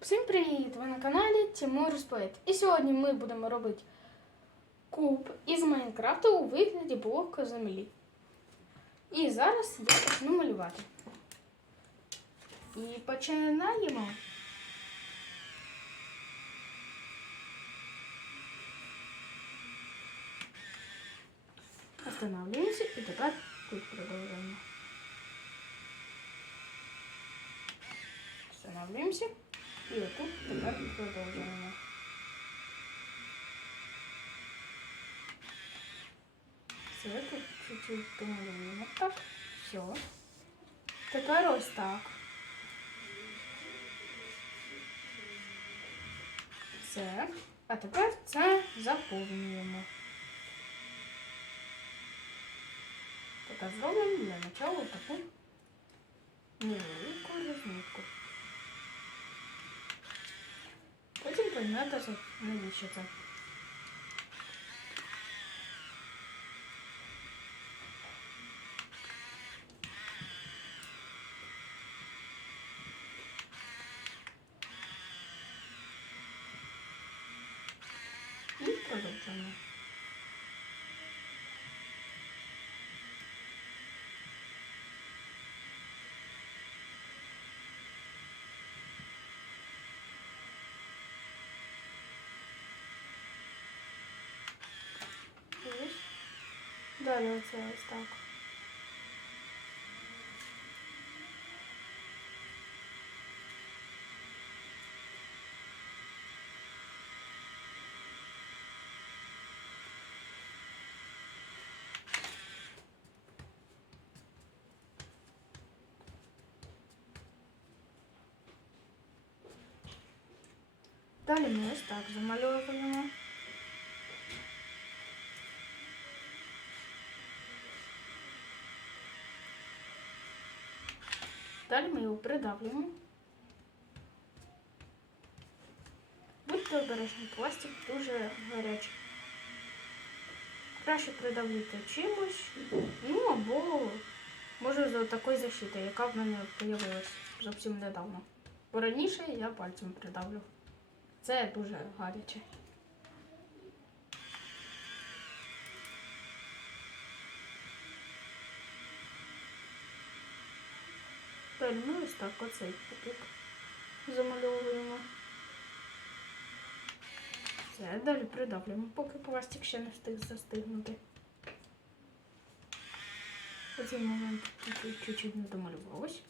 Всім привіт! Ви на каналі Тимур Сплейт. І сьогодні ми будемо робити куб із Майнкрафту у вигляді блока землі. І зараз я почну малювати. І починаємо. Останавливаемся і тепер тут продовжуємо. Останавливаемся. І отут тепер продовжуємо. Все, тут чуть-чуть помалюємо. Так, все. Тепер ось так. Все. А тепер це заповнюємо. Так, а зробимо для начала таку невелику розмітку. Потім поймете, навіщо це. Далі оце ось так. Далі ми ось так замальовуємо. Далі ми його придавлюємо. Будьте обережні, пластик дуже гарячий. Краще придавлюйте чимось, ну або може за такою защитою, яка в мене з'явилась зовсім недавно. Бо раніше я пальцем придавлю. Це дуже гаряче. Далі ми ось так оцей кубик замальовуємо. Все, далі придавлюємо, поки пластик ще не встиг застигнути. У цей момент чуть-чуть не домалювалось.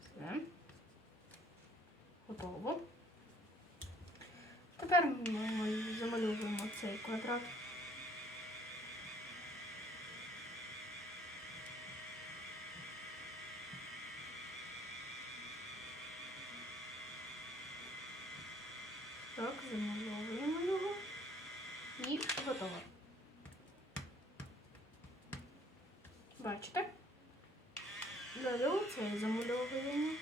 Все. Готово. Тепер ми замальовуємо цей квадрат. Так, замальовуємо його і готово. Бачите? Оцей замальовуємо.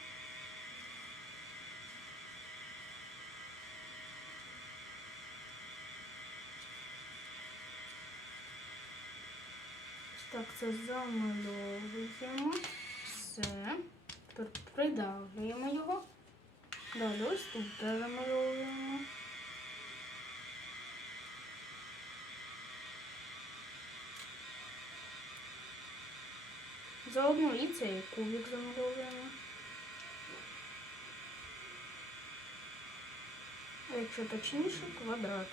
Так, це замальовуємо. Все. Тепер придавлюємо його. Далі ось тут замальовуємо. Заодно і цей кубик замальовуємо. А якщо точніше, квадрат.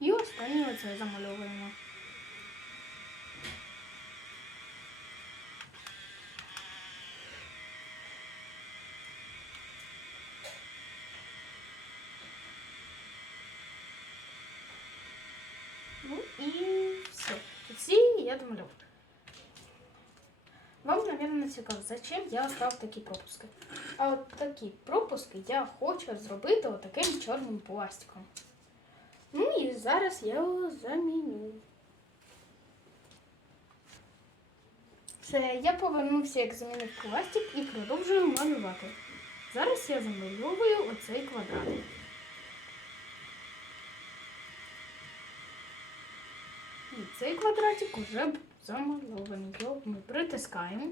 І останнє оце замальовуємо. Я. Вам, мабуть, цікаво, зачем я оставив такі пропуски. А от такі пропуски я хочу зробити отаким чорним пластиком. Ну і зараз я його заміню. Все, я повернувся, як замінив пластик і продовжую малювати. Зараз я замальовую оцей квадрат. цей квадратик уже замальований. Ми притискаємо.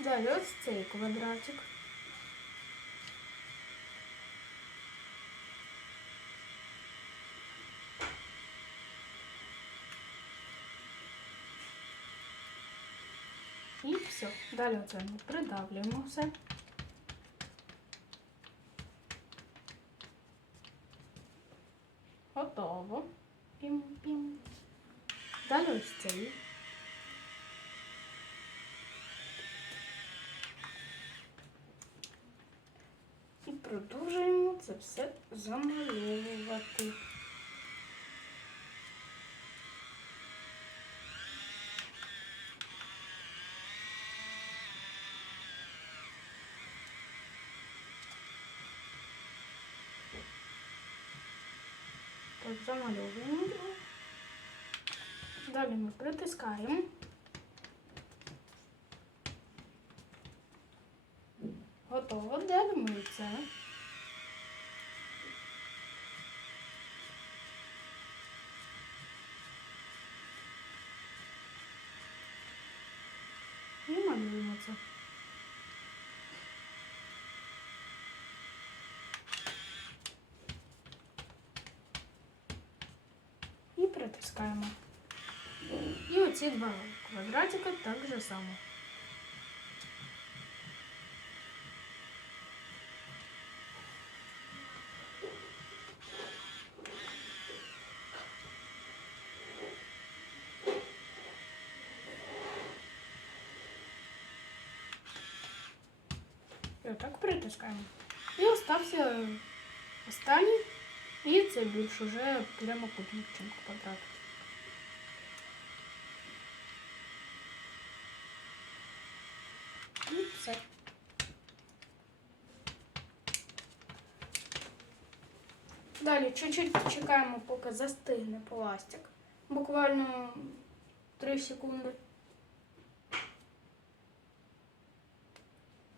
Далі ось цей квадратик. І все. Далі оце ми придавлюємо все. Ось. І продовжуємо це все замальовувати. Замальовуємо. Далі ми притискаємо. Готово. Далі ми це. І малюємо це. І притискаємо. І оці два квадратика так же само. І отак притискаємо. І остався останній. І це більш уже прямокутник, чим квадрат. Чуть-чуть чекаємо, поки застигне пластик. Буквально 3 секунди.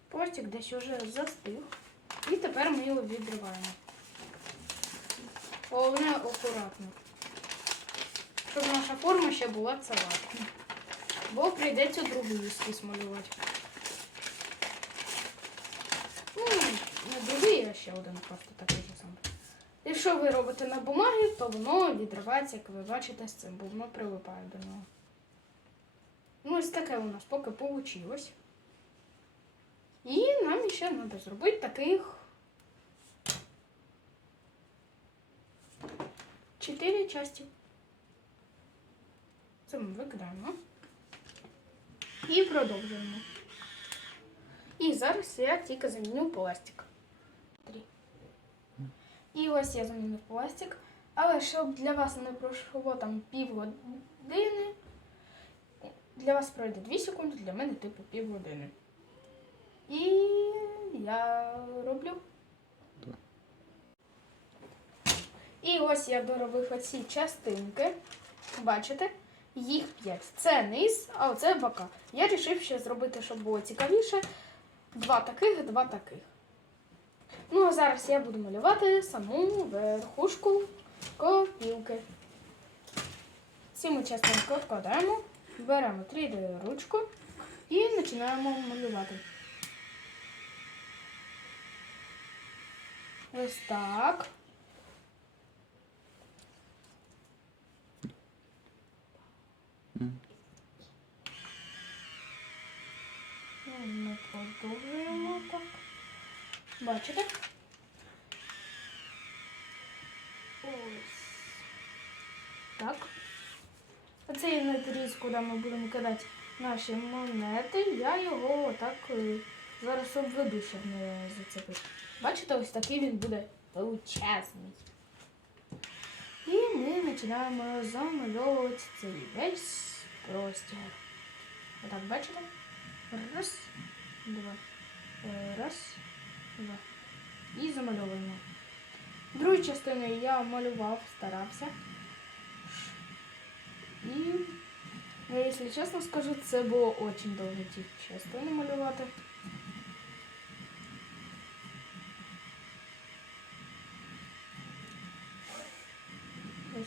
Пластик десь уже застиг. І тепер ми його відриваємо. Головне акуратно. Щоб наша форма ще була целатна. Бо прийдеться другий ескіз малювати. Ну, не другий, а ще один просто такий же самий. Якщо ви робите на бумагі, то воно відривається, як ви бачите, з цим, бо воно прилипає до нього. Ну, ось таке у нас поки вийшло. І нам ще треба зробити таких чотири часті. Це ми викидаємо. І продовжуємо. І зараз я тільки заміню пластик. І ось я замінив пластик. Але щоб для вас не пройшло там півгодини, для вас пройде 2 секунди, для мене типу півгодини. І я роблю. І ось я доробив оці частинки. Бачите? Їх п'ять. Це низ, а оце бока. Я вирішив ще зробити, щоб було цікавіше. Два таких, два таких. Ну, а зараз я буду малювати саму верхушку копілки. Ці ми частинки відкладаємо, беремо 3D ручку і починаємо малювати. Ось так. М. Ну, Ми продовжуємо так. Бачите? Ось. Так. Оцей надріз, куди ми будемо кидати наші монети, я його отак е, зараз обведу, щоб не зацепити. Бачите, ось такий він буде величезний. І ми починаємо замальовувати цей весь простір. Отак, бачите? Раз, два. Е, Раз. І замальовуємо. Другу частину я малював, старався. І, ну, якщо чесно скажу, це було дуже довго ті частини малювати.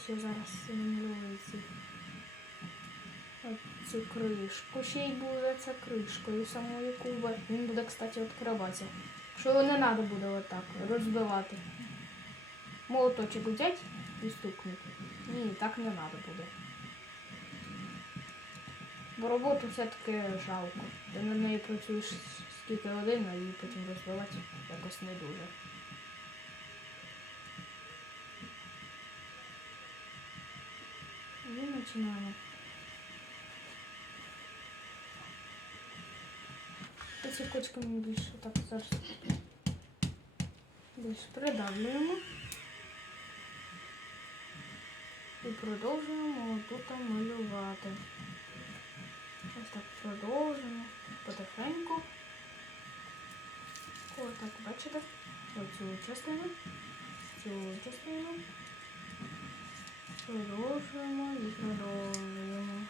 Я зараз намалюю ці цю кришку. Ще й буде ця кришкою самої куба. Він буде, кстати, відкриватися. Що його не треба буде отак розбивати. Молоточок взяти і стукнути. Ні, так не треба буде. Бо роботу все-таки жалко. Ти над нею працюєш скільки годин, а її потім розбивати якось не дуже. І починаємо. Ці кочки ми більше так зараз більш придавлюємо. І продовжуємо тут малювати. Ось так продовжуємо потихеньку. Ось так, бачите? Оцю частину, цю частину. Продовжуємо і продовжуємо.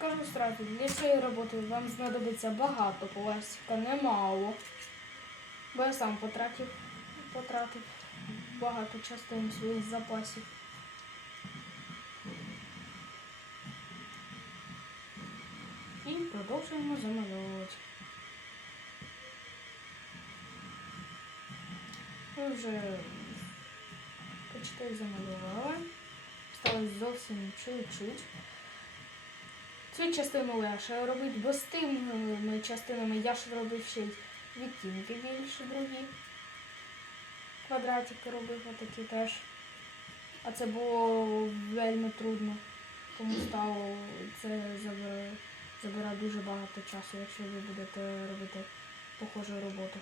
Кажу сразу, для цієї роботи вам знадобиться багато пластика, немало. Бо я сам потратив, потратив багато частин своїх запасів. І продовжуємо замальовувати. Ми вже почти замалювали. Осталось зовсім чуть-чуть. Цю частину легше робити, бо з тими частинами я ж робив ще й відтінки більше другі. Квадратики робив отакі теж. А це було вельми трудно. Тому стало це забирає, забирає дуже багато часу, якщо ви будете робити похожу роботу.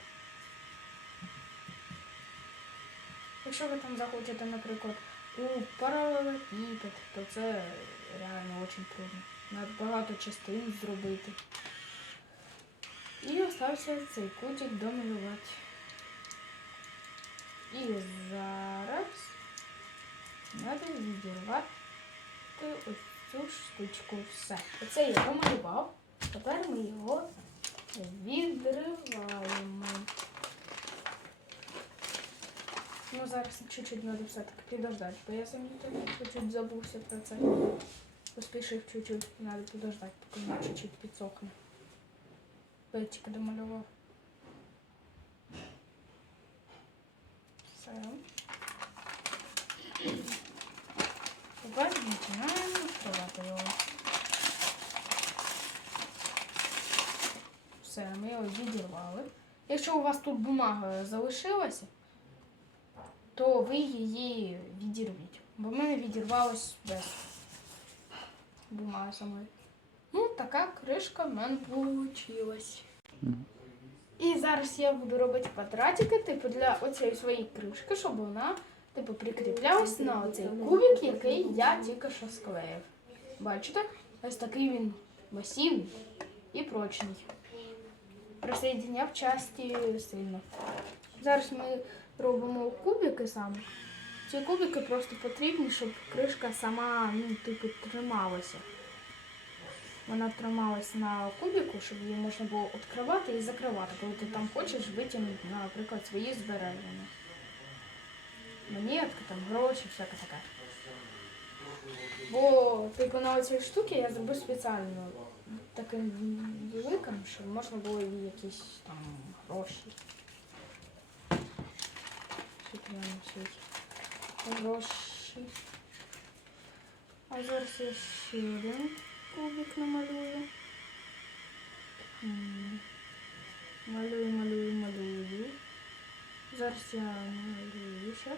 Якщо ви там захочете, наприклад, у паралелепіпед, то це реально дуже трудно. Надо багато частин зробити. І остався цей кутик домалювати. І зараз треба відірвати ось цю штучку. Все. Оце я домалював. Тепер ми його відриваємо. Ну, зараз чуть-чуть треба все-таки підождати, бо я замітив, чуть-чуть забувся про це. Поспішив чуть-чуть, надо подождать, поки вона чуть-чуть підсохне. Петчика домалював. Все. Тепер починаємо його. Все, ми його відірвали. Якщо у вас тут бумага залишилася, то ви її відірвіть. Бо в мене відірвалось без бумаги. Ну, така кришка в мене вийшла. І зараз я буду робити квадратики, типу, для оцієї своєї кришки, щоб вона типу, прикріплялась на оцей кубик, який я тільки що склеїв. Бачите? Ось такий він масивний і прочний. Присоединяв часті сильно. Зараз ми робимо кубики саме. Ці кубики просто потрібні, щоб кришка сама ну, типу, трималася. Вона трималась на кубику, щоб її можна було відкривати і закривати, коли ти там хочеш витягнути, наприклад, свої збереження. Монетки, там гроші, всяке таке. Бо типу на оцій штуки я зробив спеціально таким великим, щоб можна було і якісь там гроші. Що прямо світі. Гроші. А зараз я ще один кубик намалюю. Малюю, малюю, малюю. Зараз я малюю ще.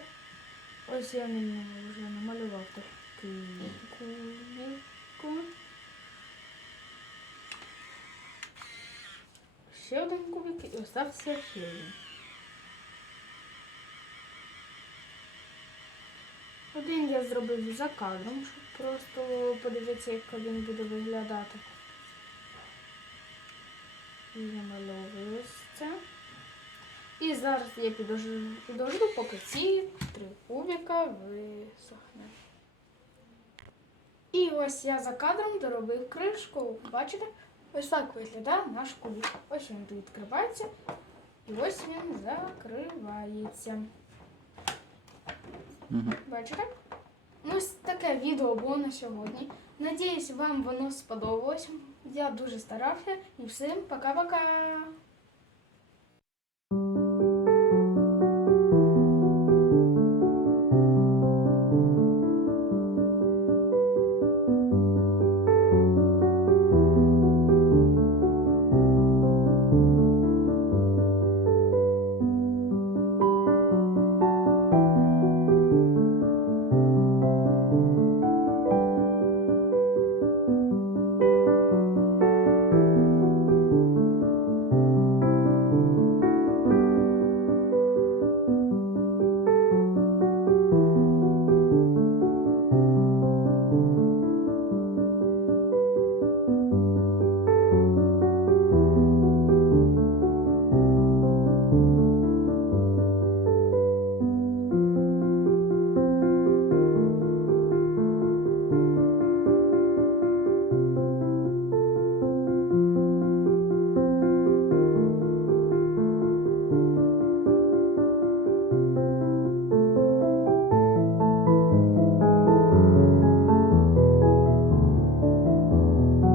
Ось я не вже намалював такий кубик. Ще один кубик і остався ще один. Один я зробив за кадром, щоб просто подивитися, як він буде виглядати. замальовую ось це. І зараз я підожду поки ці три кубика висохне. І ось я за кадром доробив кришку. Бачите? Ось так виглядає наш кубик. Ось він відкривається. І ось він закривається. Угу. Бачите? Ось таке відео було на сьогодні. Надіюсь, вам воно сподобалось. Я дуже старався. І всім пока-пока!